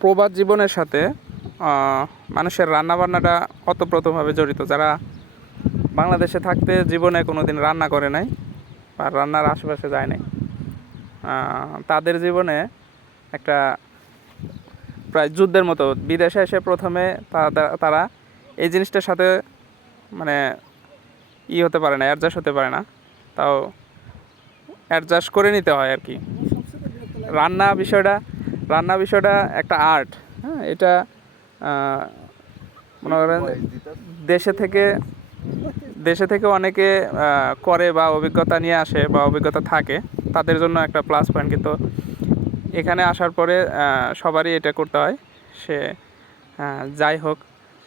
প্রবাস জীবনের সাথে মানুষের রান্নাবান্নাটা ওতপ্রোতভাবে জড়িত। যারা বাংলাদেশে থাকতে জীবনে কোনো দিন রান্না করে নাই বা রান্নার আশেপাশে যায় নাই, তাদের জীবনে একটা প্রায় যুদ্ধের মতো। বিদেশে এসে প্রথমে তারা এই জিনিসটার সাথে মানে হতে পারে না, অ্যাডজাস্ট হতে পারে না, তাও অ্যাডজাস্ট করে নিতে হয় আর কি। রান্না বিষয়টা একটা আর্ট। হ্যাঁ, এটা মনে করেন দেশে থেকে অনেকে করে বা অভিজ্ঞতা নিয়ে আসে বা অভিজ্ঞতা থাকে, তাদের জন্য একটা প্লাস পয়েন্ট। কিন্তু এখানে আসার পরে সবারই এটা করতে হয়, সে যাই হোক,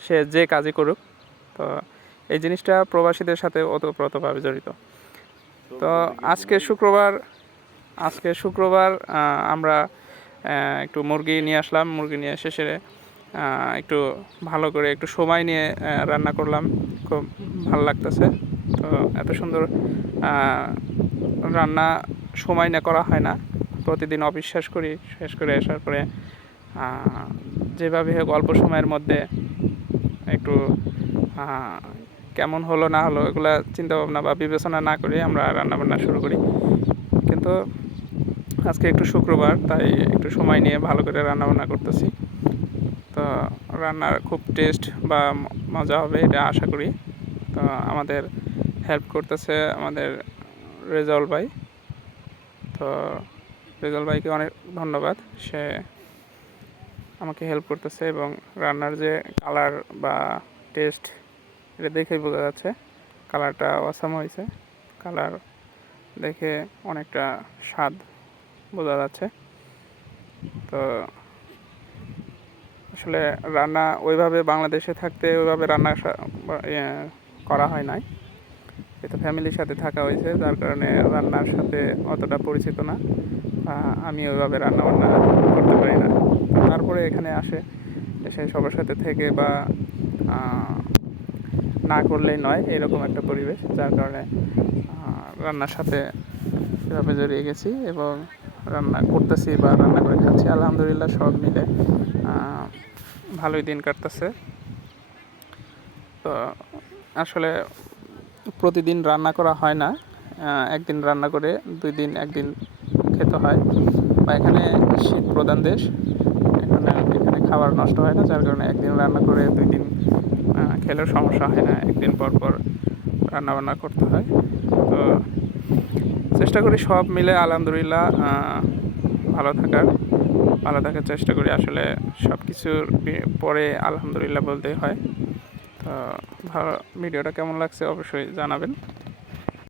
সে যে কাজই করুক। তো এই জিনিসটা প্রবাসীদের সাথে ওতপ্রোতভাবে জড়িত। তো আজকে শুক্রবার আমরা একটু মুরগি নিয়ে আসলাম। মুরগি নিয়ে এসে একটু ভালো করে একটু সময় নিয়ে রান্না করলাম। খুব ভালো লাগতেছে। তো এত সুন্দর রান্না সময় নিয়ে করা হয় না। প্রতিদিন অফিস শেষ করে আসার পরে যেভাবে হোক অল্প সময়ের মধ্যে একটু কেমন হলো না হলো এগুলা চিন্তাভাবনা বা বিবেচনা না করে আমরা রান্নাবান্না শুরু করি। কিন্তু আজকে একটু শুক্রবার, তাই একটু সময় নিয়ে ভালো করে রান্নাবান্না করতেছি। তো রান্নার খুব টেস্ট বা মজা হবে এটা আশা করি। তো আমাদের হেল্প করতেছে আমাদের রেজাউল ভাই। তো রেজাউল ভাইকে অনেক ধন্যবাদ, সে আমাকে হেল্প করতেছে। এবং রান্নার যে কালার বা টেস্ট, এটা দেখেই বোঝা যাচ্ছে কালারটা অসাম হয়েছে। কালার দেখে অনেকটা স্বাদ বোঝা যাচ্ছে। তো আসলে রান্না ওইভাবে বাংলাদেশে থাকতে ওইভাবে রান্না করা হয় নাই, এটা ফ্যামিলির সাথে থাকা হয়েছে, যার কারণে রান্নার সাথে অতটা পরিচিত না। আমি ওইভাবে রান্নাবান্না করতে পারি না। তারপরে এখানে এসে সবার সাথে থেকে বা না করলেই নয়, এরকম একটা পরিবেশ, যার কারণে রান্নার সাথে এভাবে জড়িয়ে গেছি এবং রান্না করতেছি বা রান্না করে খাচ্ছি। আলহামদুলিল্লাহ, সব মিলে ভালোই দিন কাটতেছে। তো আসলে প্রতিদিন রান্না করা হয় না, একদিন রান্না করে 2 দিন একদিন খেতে হয়। বা এখানে শীত প্রধান দেশ, এখানে খাবার নষ্ট হয় না, যার কারণে একদিন রান্না করে 2 দিন খেলেও সমস্যা হয় না। একদিন পর পর রান্নাবান্না করতে হয়। তো চেষ্টা করি সব মিলে আলহামদুলিল্লাহ ভালো থাকার চেষ্টা করি। আসলে সব কিছুর পরে আলহামদুলিল্লাহ বলতেই হয়। তো ভিডিওটা কেমন লাগছে অবশ্যই জানাবেন।